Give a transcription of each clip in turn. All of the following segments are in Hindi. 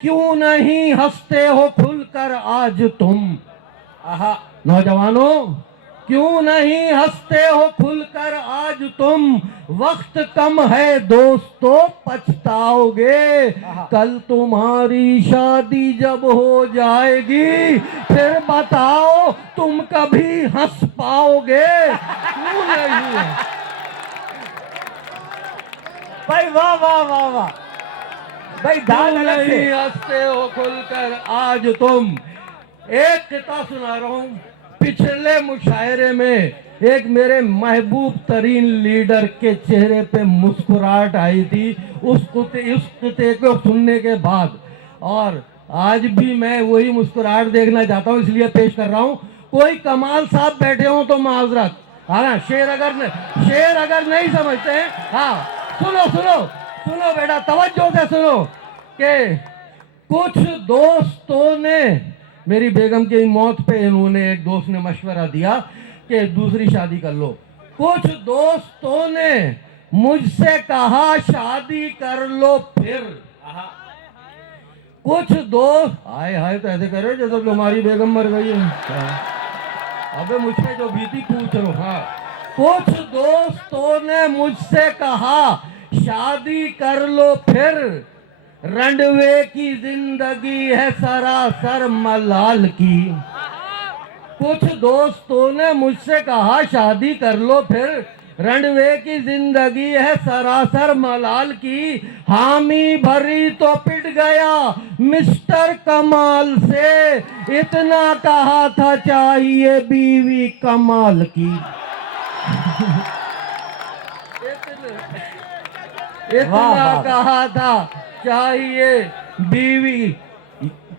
क्यों नहीं हंसते हो खुलकर आज तुम। आहा, नौजवानों, क्यों नहीं हंसते हो खुलकर आज तुम। वक्त कम है दोस्तों पछताओगे। कल तुम्हारी शादी जब हो जाएगी फिर बताओ तुम कभी हंस पाओगे। क्यों नहीं। भाई वाह वाह वाह वाह भाई, दाल क्यों अलग से। नहीं हंसते हो खुलकर आज तुम। एक किता सुना रहा हूं। पिछले मुशायरे में एक मेरे महबूब तरीन लीडर के चेहरे पे मुस्कुराहट आई थी उस कुत्ते को सुनने के बाद, और आज भी मैं वही मुस्कुराहट देखना चाहता हूं, इसलिए पेश कर रहा हूं। कोई कमाल साहब बैठे हो तो माजरत। हाँ, शेर अगर नहीं समझते हैं, हाँ सुनो सुनो सुनो बेटा, तवज्जो से सुनो कि कुछ दोस्तों ने मेरी बेगम की मौत पे इन्होंने, एक दोस्त ने मशवरा दिया कि दूसरी शादी कर लो। कुछ दोस्तों ने मुझसे कहा शादी कर लो फिर। कुछ दोस्त हाय हाय तो ऐसे करे जैसे तुम्हारी बेगम मर गई है। अबे मुझ पे जो बीती पूछ लो। हाँ, कुछ दोस्तों ने मुझसे कहा शादी कर लो फिर, रंडवे की जिंदगी है सरासर मलाल की। कुछ दोस्तों ने मुझसे कहा शादी कर लो फिर, रंडवे की जिंदगी है सरासर मलाल की। हामी भरी तो पिट गया मिस्टर कमाल से, इतना कहा था चाहिए बीवी कमाल की। इतना कहा था चाहिए बीवी।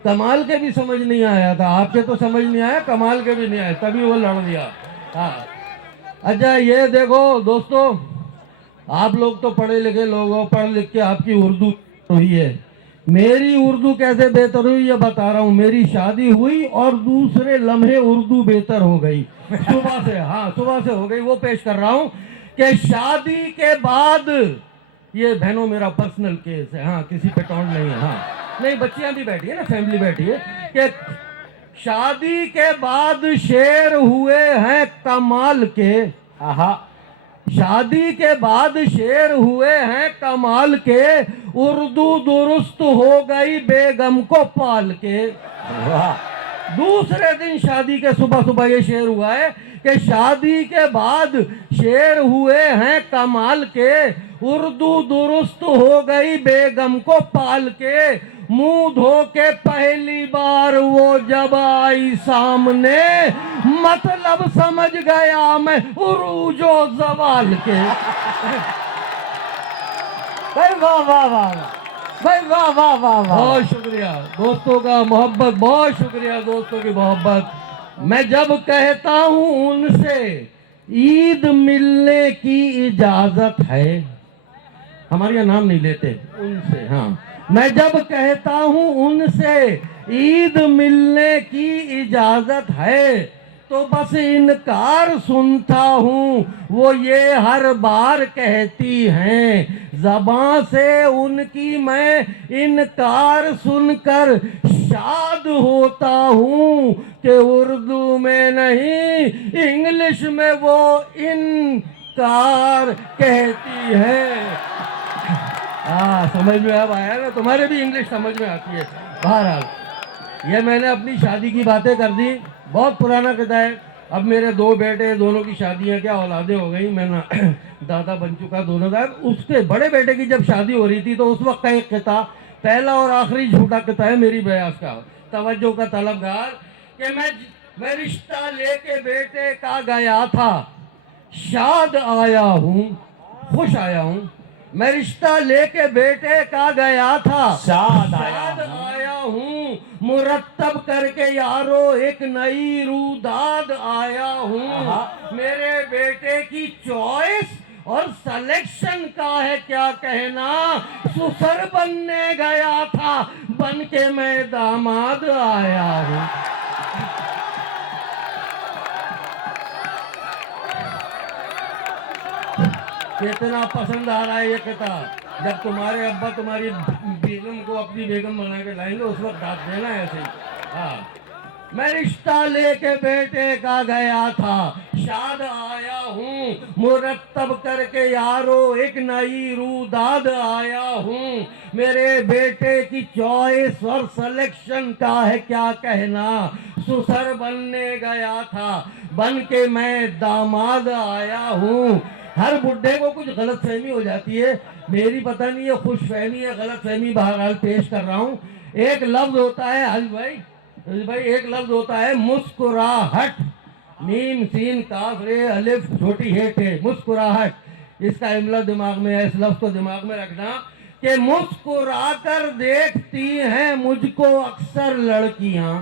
कमाल के भी समझ नहीं आया था, आपके तो समझ नहीं आया, कमाल के भी नहीं आया, तभी वो लड़ दिया। हाँ, अच्छा ये देखो दोस्तों, आप लोग तो पढ़े लिखे लोग हो, पढ़ लिख के आपकी उर्दू हुई है। मेरी उर्दू कैसे बेहतर हुई ये बता रहा हूँ। मेरी शादी हुई और दूसरे लम्हे उर्दू बेहतर हो गई सुबह से। हाँ, सुबह से हो गई। वो पेश कर रहा हूँ कि शादी के बाद, ये बहनों मेरा पर्सनल केस है, हाँ किसी पे टॉन्ट नहीं है। हाँ नहीं, बच्चियां भी बैठी है ना, फैमिली बैठी है, कि शादी के बाद शेर हुए हैं कमाल के। आहा, शादी के बाद शेर हुए हैं कमाल के, उर्दू दुरुस्त हो गई बेगम को पाल के। वाह, दूसरे दिन शादी के सुबह सुबह ये शेर हुआ है कि शादी के बाद शेर हुए हैं कमाल के, उर्दू दुरुस्त हो गई बेगम को पाल के। मुंह धो के पहली बार वो जब आई सामने, मतलब समझ गया मैं उरूजो जवाल के। भाई वाह वाह वाह वाह भाई, वाह वाह वाह वाह। बहुत शुक्रिया दोस्तों का मोहब्बत, बहुत शुक्रिया दोस्तों की मोहब्बत। मैं जब कहता हूं उनसे ईद मिलने की इजाजत है, हमारे यहाँ नाम नहीं लेते उनसे। हाँ, मैं जब कहता हूं उनसे ईद मिलने की इजाजत है, तो बस इनकार सुनता हूं, वो ये हर बार कहती हैं। ज़बां से उनकी मैं इनकार सुनकर शाद होता हूं कि उर्दू में नहीं इंग्लिश में वो इनकार कहती है। हाँ, समझ में अब आया ना, तुम्हारे भी इंग्लिश समझ में आती है। बहरहाल, ये मैंने अपनी शादी की बातें कर दी, बहुत पुराना किस्सा है। अब मेरे दो बेटे, दोनों की शादियां क्या औलादे हो गई, मैं ना दादा बन चुका दोनों का। उसके बड़े बेटे की जब शादी हो रही थी तो उस वक्त का एक किस्सा, पहला और आखिरी झूठा किस्सा है मेरी बयास का, तवज्जो का तलबगार, कि मैं रिश्ता लेके बेटे का गया था, शाद आया हूँ, खुश आया हूँ। मैं रिश्ता लेके बेटे का गया था, शाद आया हूँ। मुरत्तब करके यारो एक नई रूदाद आया हूँ। मेरे बेटे की चॉइस और सिलेक्शन का है क्या कहना, सुसर बनने गया था, बन के मैं दामाद आया हूँ। कितना पसंद आ रहा है ये किताब। जब तुम्हारे अब्बा तुम्हारी बेगम को अपनी बेगम बना के लाएंगे उस वक्त दाद देना ऐसे ही। हाँ, मैं रिश्ता लेके बेटे का गया था, शाद आया हूँ मुरत्तब करके यारो, एक नई रूदाद आया हूँ। मेरे बेटे की चॉइस और सिलेक्शन का है क्या कहना, सुसर बनने गया था, बन के मैं दामाद आया हूँ। हर बुढ़े को कुछ गलत फहमी हो जाती है, मेरी पता नहीं है खुश फहमी है गलत फहमी, बहरहाल पेश कर रहा हूँ। एक लफ्ज होता है हज भाई एक लफ्ज होता है मुस्कुराहट, मीम सीन काफ रे अलिफ छोटी हे टे, मुस्कुराहट। इसका इमला दिमाग में है, इस लफ्ज को दिमाग में रखना कि मुस्कुराकर देखती हैं मुझको अक्सर लड़कियां,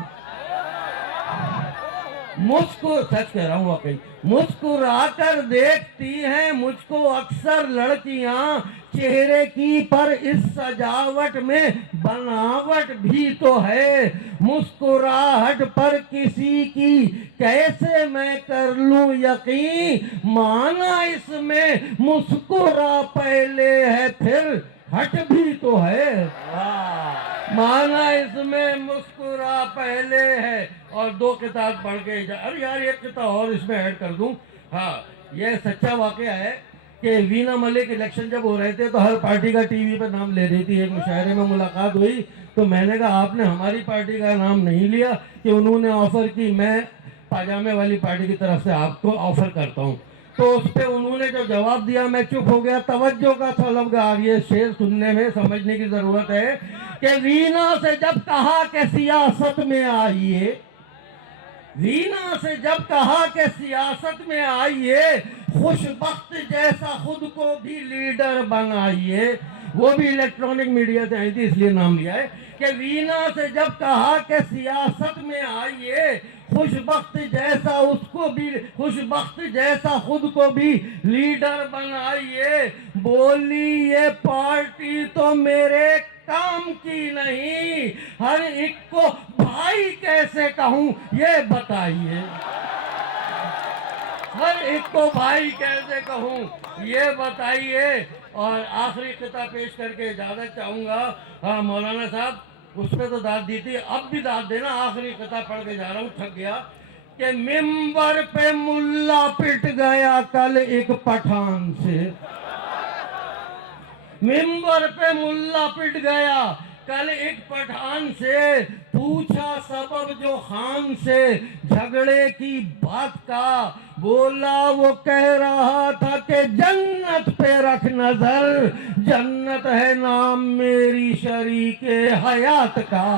सच कह रहा हूँ वाकई, मुस्कुराकर देखती हैं मुझको अक्सर लड़कियां, चेहरे की पर इस सजावट में बनावट भी तो है, मुस्कुराहट पर किसी की कैसे मैं कर लूं यकीन, माना इसमें मुस्कुरा पहले है फिर हट भी तो है, वाह माना इसमें मुस्कुरा पहले है। और दो किताब पढ़ के अरे यार एक किताब और इसमें ऐड कर दूं। हाँ, ये सच्चा वाकया है कि वीना मलिक इलेक्शन जब हो रहे थे तो हर पार्टी का टीवी पर नाम ले रही थी। एक मुशायरे में मुलाकात हुई तो मैंने कहा आपने हमारी पार्टी का नाम नहीं लिया, कि उन्होंने ऑफर की, मैं पाजामे वाली पार्टी की तरफ से आपको ऑफर करता हूँ। तो उस पर उन्होंने जो जवाब दिया मैं चुप हो गया। तवज्जो का तलबगार, ये शेर सुनने में समझने की जरूरत है कि वीना से जब कहा कि सियासत में आइए, वीना से जब कहा कि सियासत में आइए, खुशबख्त जैसा खुद को भी लीडर बनाइए, वो भी इलेक्ट्रॉनिक मीडिया से आई थी इसलिए नाम लिया है कि वीना से जब कहा कि सियासत में आइए, खुशबख्त जैसा उसको भी, खुशबख्त जैसा खुद को भी लीडर बनाइए। बोली ये पार्टी तो मेरे काम की नहीं, हर एक को भाई कैसे कहूं ये बताइए, हर एक को भाई कैसे कहूं ये बताइए। और आखिरी किताब पेश करके इजाजत चाहूंगा। हाँ मौलाना साहब उस पर तो दाद दी थी, अब भी दाद देना। आखिरी किताब पढ़ के जा रहा हूँ, थक गया। कि मिंबर पे मुल्ला पिट गया कल एक पठान से, मिंबर पे मुल्ला पिट गया कल एक पठान से, पूछा सबब जो खान से झगड़े की बात का, बोला वो कह रहा था कि जन्नत पे रख नजर, जन्नत है नाम मेरी शरीके हयात का।